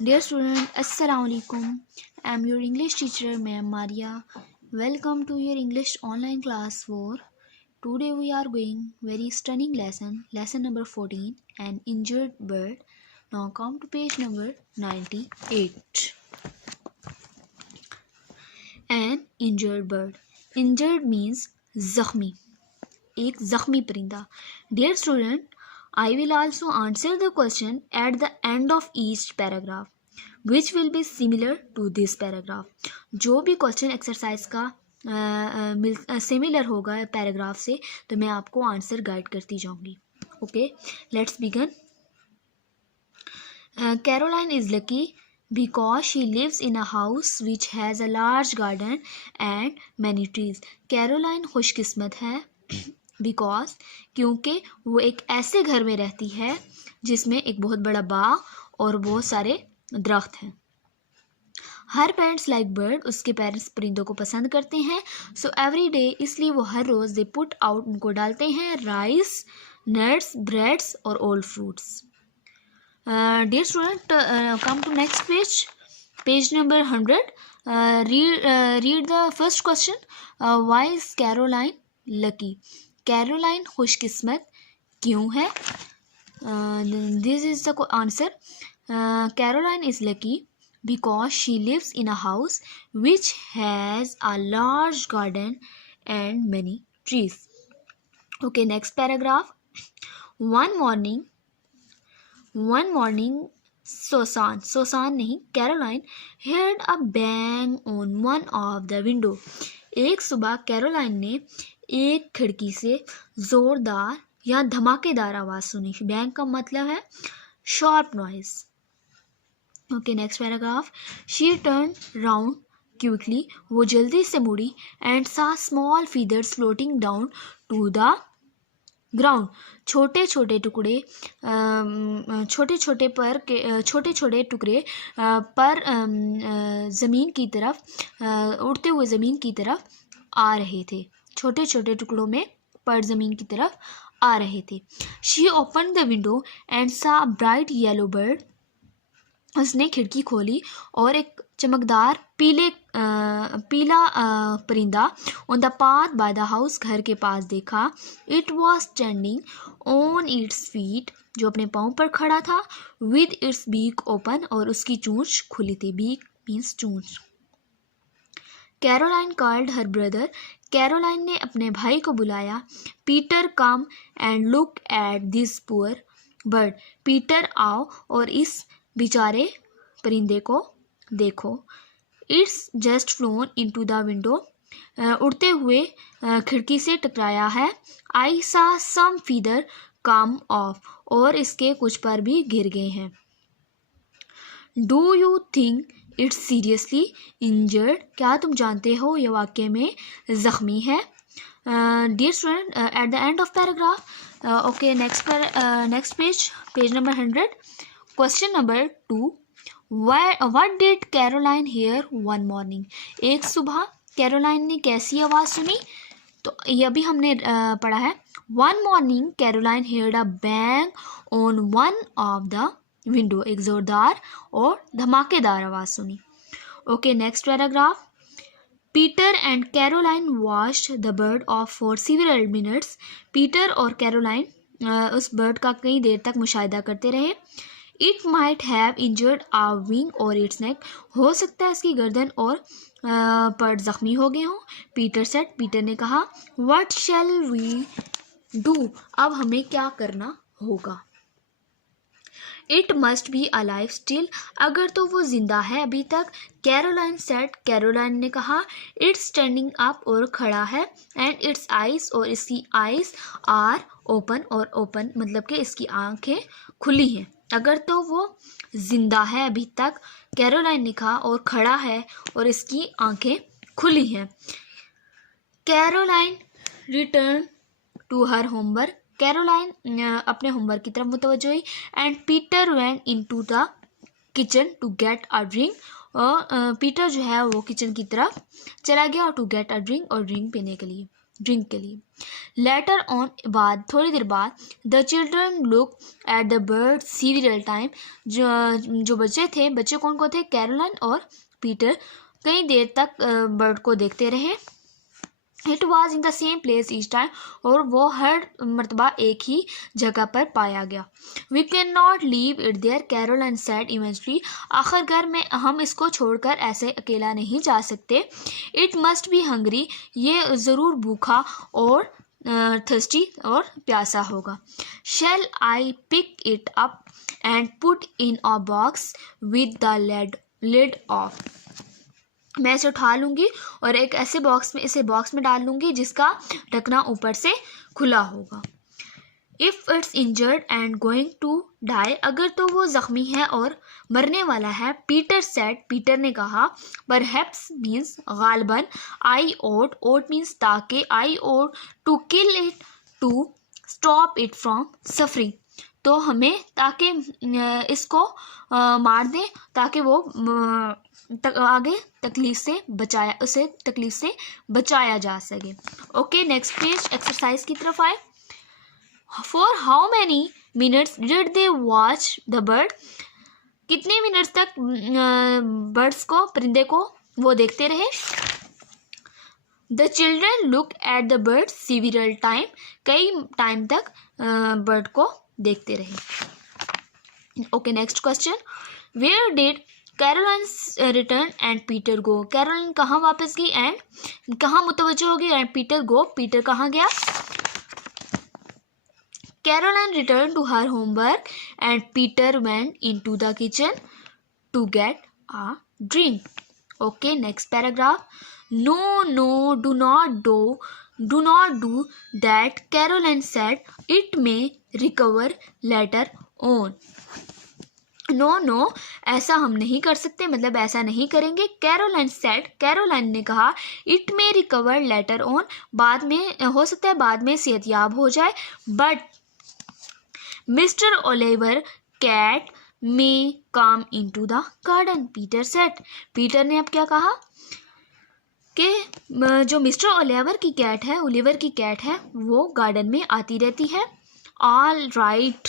Dear student, Assalamu alaikum. I am your English teacher, Ma'am Maria. Welcome to your English online class 4. Today we are going very stunning lesson number 14, an injured bird. Now come to page number 98. An injured bird. Injured means zakhmi. एक जख्मी परिंदा. Dear student, I will also answer the question at the end of each paragraph, which will be similar to this paragraph. जो भी question exercise का similar होगा paragraph से, तो मैं आपको आंसर गाइड करती जाऊंगी. Okay, let's begin. Caroline is lucky because she lives in a house which has a large garden and many trees. Caroline खुशकिस्मत है बिकॉज क्योंकि वो एक ऐसे घर में रहती है जिसमें एक बहुत बड़ा बाग और बहुत सारे दरख्त हैं. हर पेरेंट्स लाइक बर्ड, उसके पेरेंट्स परिंदों को पसंद करते हैं. सो एवरी डे, इसलिए वो हर रोज़ दे पुट आउट, उनको डालते हैं राइस, नट्स, ब्रेड्स और all fruits. Dear student, come to next page number 100. Read the first question. Why is Caroline lucky? Caroline खुशकिस्मत क्यों है? This is the answer. Caroline is lucky because she lives in a house which has a large garden and many trees. Okay, next paragraph. One morning Susan नहीं, Caroline heard a bang on one of the window. एक सुबह Caroline ने एक खिड़की से जोरदार या धमाकेदार आवाज सुनी. बैंग का मतलब है sharp noise. Okay, next paragraph. She turn round quickly, वो जल्दी से मुड़ी. And saw small feathers floating down to the ground. छोटे छोटे टुकड़े पर ज़मीन की तरफ, उड़ते हुए ज़मीन की तरफ आ रहे थे. छोटे छोटे टुकड़ों में पर ज़मीन की तरफ आ रहे थे. She open the window and सा ब्राइट येलो बर्ड. उसने खिड़की खोली और एक चमकदार पीला परिंदा on the path by the house, घर के पास देखा. It was standing on its feet, जो अपने पाँव पर खड़ा था. विद इट्स बीक ओपन, और उसकी चोंच खुली थी. बीक मीन्स चोंच. Caroline called her brother. Caroline ने अपने भाई को बुलाया. Peter come and look at this poor bird. Peter आओ और इस बेचारे परिंदे को देखो. It's just phloem into the window. उड़ते हुए खिड़की से टकराया है. आई सा सम फीदर कम ऑफ, और इसके कुछ पर भी गिर गए हैं. Do you think it's seriously injured? क्या तुम जानते हो यह वाकई में जख्मी है? Dear student, at the end of paragraph. Okay, next page number 100. Question number 2. What did Caroline hear one morning? एक सुबह कैरोलाइन ने कैसी आवाज़ सुनी? तो ये अभी हमने पढ़ा है. One morning Caroline heard a bang on one of the window. एक ज़ोरदार और धमाकेदार आवाज़ सुनी. Okay, next paragraph. Peter and Caroline watched the bird off for several minutes. Peter और कैरोलाइन उस बर्ड का कई देर तक मुशाहिदा करते रहे. It might have injured a wing or its neck. हो सकता है इसकी गर्दन और पर जख्मी हो गए हों. पीटर सेड, पीटर ने कहा. What shall we do? अब हमें क्या करना होगा? It must be alive still. अगर तो वो जिंदा है अभी तक. कैरोलाइन सेड, कैरोलाइन ने कहा. It's standing up, और खड़ा है. And its eyes, और इसकी eyes are open, और open मतलब कि इसकी आंखें खुली हैं. अगर तो वो जिंदा है अभी तक, कैरोलाइन ने कहा, और खड़ा है और इसकी आंखें खुली हैं. Caroline return to her homework. कैरोलाइन अपने होमवर्क की तरफ मुतवज्जो हुई. And Peter went into the kitchen to get a drink. और पीटर जो है वो किचन की तरफ चला गया टू गेट अ ड्रिंक, और ड्रिंक पीने के लिए. ड्रिंक के लिए। लेटर ऑन, बाद थोड़ी देर बाद, the children look at the bird serial time, जो बच्चे कौन कौन थे, कैरोलाइन और पीटर, कई देर तक बर्ड को देखते रहे। It was in the same place each time, और वो हर मरतबा एक ही जगह पर पाया गया। We can not leave it there, Caroline said eventually, आखिरकार में हम इसको छोड़कर ऐसे अकेला नहीं जा सकते। इट मस्ट बी हंग्री, ये ज़रूर भूखा और थर्स्टी और प्यासा होगा। Shall I pick it up and put in a box with the lid off, मैं इसे उठा लूँगी और एक ऐसे इसे बॉक्स में डाल लूँगी जिसका ढकना ऊपर से खुला होगा। If it's injured and going to die, अगर तो वो ज़ख्मी है और मरने वाला है। पीटर सेड, पीटर ने कहा। परहैप्स मीन्स गालबन। आई ओट मीन्स ताकि। I ought to kill it to stop it from suffering, तो हमें ताकि इसको मार दें ताकि वो आगे उसे तकलीफ से बचाया जा सके। ओके, नेक्स्ट पेज एक्सरसाइज की तरफ आए। For how many minutes did they watch the bird, कितने मिनट्स तक परिंदे को वो देखते रहे। The children look at the bird several time, कई टाइम तक बर्ड को देखते रहे। Okay, next question. Where did Caroline return and Peter go, Caroline कहाँ वापस गई एंड कहाँ मुतवज्जो हो गई, एंड पीटर गो, पीटर कहाँ गया। Caroline return to her homework and Peter went into the kitchen to get a drink. Okay, next paragraph. No do not do that, Caroline said, it may recover later on. No, ऐसा हम नहीं कर सकते, मतलब ऐसा नहीं करेंगे। Caroline said, Caroline ने कहा। It may recover later on, बाद में हो सकता है बाद में सेहतयाब हो जाए। But mister Oliver cat may come into the garden, Peter said, Peter ने अब क्या कहा कि जो मिस्टर ओलिवर की कैट है वो गार्डन में आती रहती है। All right,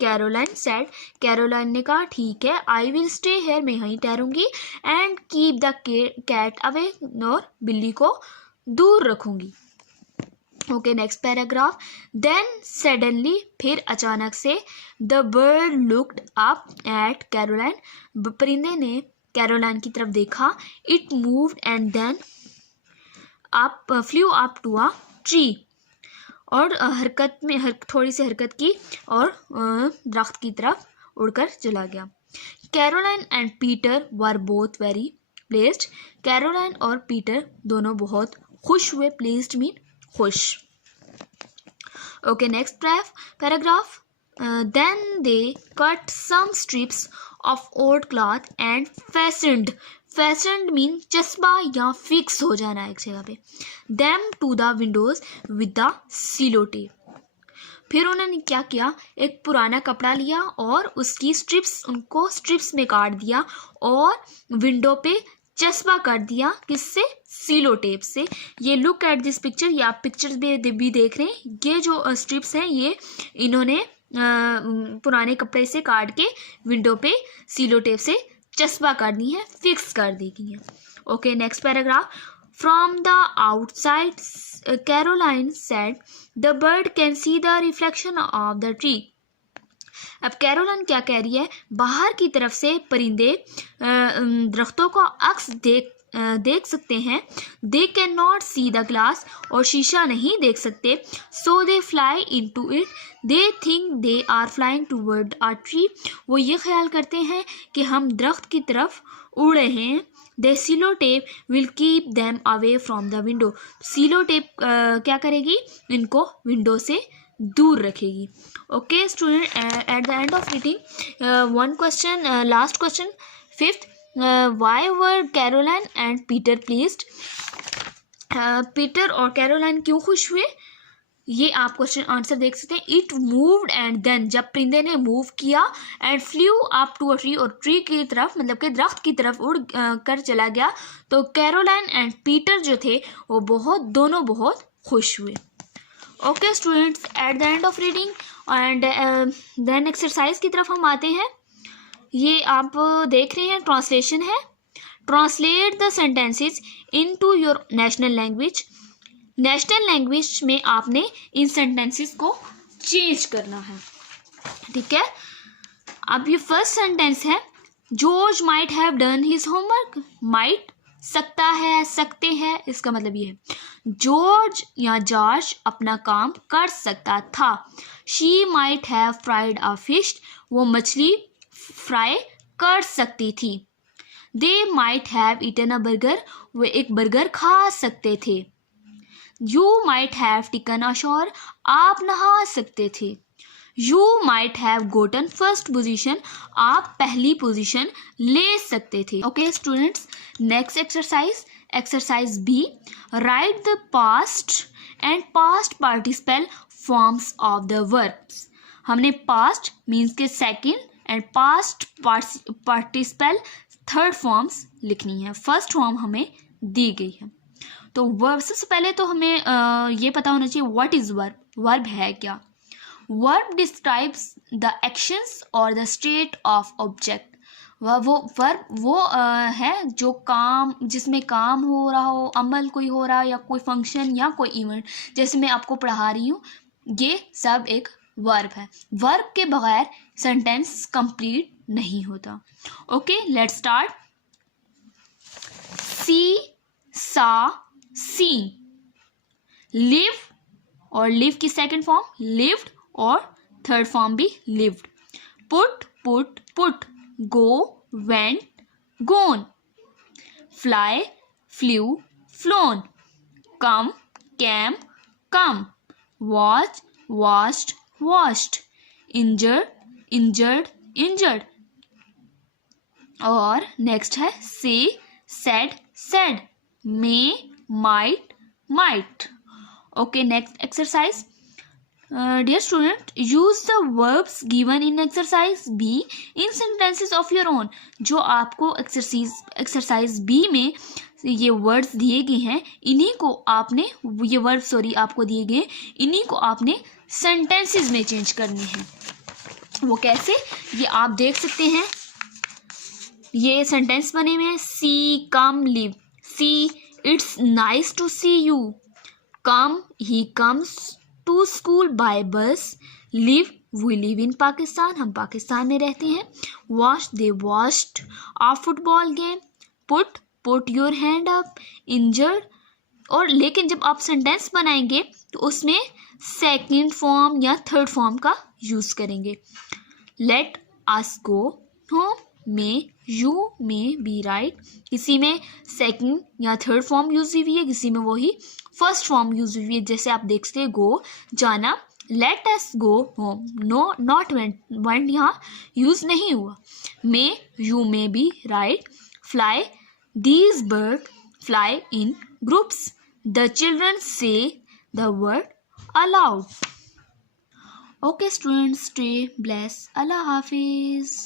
Caroline said, Caroline ने कहा ठीक है। आई विल स्टे हेयर, मैं यहीं ठहरूंगी। And keep the cat away, और बिल्ली को दूर रखूंगी। Okay, next paragraph. Then suddenly, फिर अचानक से, the bird looked up at Caroline, परिंदे ने कैरोलाइन की तरफ देखा। It moved and then flew up to a tree, और थोड़ी सी हरकत की और दरख्त की तरफ उड़कर चला गया। Caroline and Peter were both very pleased, Caroline और पीटर दोनों बहुत खुश हुए। प्लेस्ड मीन खुश। Okay, next paragraph. Then they cut some strips of old cloth and fastened mean चस्पा या फिक्स हो जाना एक जगह पे। Them to the windows with the sellotape, फिर उन्होंने क्या किया, एक पुराना कपड़ा लिया और उसकी स्ट्रिप्स में काट दिया और विंडो पे चस्पा कर दिया। किससे, सीलो टेप से। ये लुक एट दिस पिक्चर, ये आप पिक्चर्स भी देख रहे हैं। ये जो स्ट्रिप्स हैं ये इन्होंने पुराने कपड़े से काट के विंडो पे सीलो टेप से चस्पा कर दी है, फिक्स कर दी गई है। Okay, next paragraph. From the outside, Caroline said, the bird can see the reflection of the tree. अब कैरोलाइन क्या कह रही है, बाहर की तरफ से परिंदे दरख्तों का अक्स देख सकते हैं। They can not see the glass, और शीशा नहीं देख सकते। So they fly into it, they think they are flying toward a tree, वो ये ख्याल करते हैं कि हम दरख्त की तरफ उड़ रहे हैं। The silo tape will keep them away from the window, silo tape क्या करेगी, इनको विंडो से दूर रखेगी। Okay student, at the end of reading one question, last question, fifth. Why were Caroline and Peter pleased, Peter और Caroline क्यों खुश हुए, ये आप क्वेश्चन आंसर देख सकते हैं। इट मूव्ड एंड देन, जब परिंदे ने मूव किया, and flew up to a tree, और ट्री की तरफ मतलब कि दरख्त की तरफ उड़ कर चला गया, तो कैरोलाइन एंड पीटर जो थे वो दोनों बहुत खुश हुए। Okay students, at the end of reading and then exercise की तरफ हम आते हैं। ये आप देख रहे हैं, ट्रांसलेशन है। Translate the sentences into your national language. National language में आपने इन सेंटेंसेस को चेंज करना है, ठीक है। अब ये फर्स्ट सेंटेंस है, George might have done his homework. Might सकता है, सकते हैं, इसका मतलब ये है जॉर्ज या जॉर्ज अपना काम कर सकता था। She might have fried a fish, वो मछली फ्राई कर सकती थी। They might have eaten a burger, वे एक बर्गर खा सकते थे। You might have taken a shower, आप नहा सकते थे। You might have gotten first position, आप पहली पोजीशन ले सकते थे। Okay students, next exercise, exercise B, write the past and past participle forms of the verbs. हमने पास्ट मीन्स के second and past participle third forms लिखनी है। First form हमें दी गई है। तो वर्ब, सबसे पहले तो हमें ये पता होना चाहिए व्हाट इज वर्ब। वर्ब है क्या? वर्ब डिस्क्राइब्स द एक्शंस और द स्टेट ऑफ ऑब्जेक्ट। वो वर्ब वो है जो काम, जिसमें काम हो रहा हो, अमल कोई हो रहा हो, या कोई फंक्शन या कोई इवेंट, जैसे मैं आपको पढ़ा रही हूँ, ये सब एक वर्ब है। वर्ब के बगैर सेंटेंस कंप्लीट नहीं होता। Okay, let's start. See, saw, seen. Live और लिव की सेकंड फॉर्म लिव्ड और थर्ड फॉर्म भी lived. Put, put, put. Go, went, gone. Fly, flew, flown. Come, came, come. Watch, watched, watched. Injured, injured, injured. और next है say, said, said. May, might, might. Okay, next exercise. Dear student, use the verbs given in exercise B in sentences of your own. जो आपको exercise B में ये words दिए गए हैं, इन्हीं को आपने, ये वर्ड सॉरी आपको दिए गए, इन्हीं को आपने सेंटेंसेस में चेंज करने हैं। वो कैसे, ये आप देख सकते हैं। ये सेंटेंस बने हुए हैं। See come live. See, it's nice to see you. Come, he comes to school by bus. Live, we live in Pakistan, हम पाकिस्तान में रहते हैं। Watch, they watched a football game. Put, put your hand up. Injured, और लेकिन जब आप sentence बनाएंगे तो उसमें सेकंड फॉर्म या थर्ड फॉर्म का यूज करेंगे। Let us go home. May, you may be right. किसी में सेकंड या थर्ड फॉर्म यूज हुई है, किसी में वही फर्स्ट फॉर्म यूज हुई है। जैसे आप देखते हैं गो, जाना। Let us go home, no not went यहाँ यूज नहीं हुआ। May, you may be right. Fly, these bird fly in groups. The children say the word aloud. Okay students, stay bless, अल्लाह हाफिज।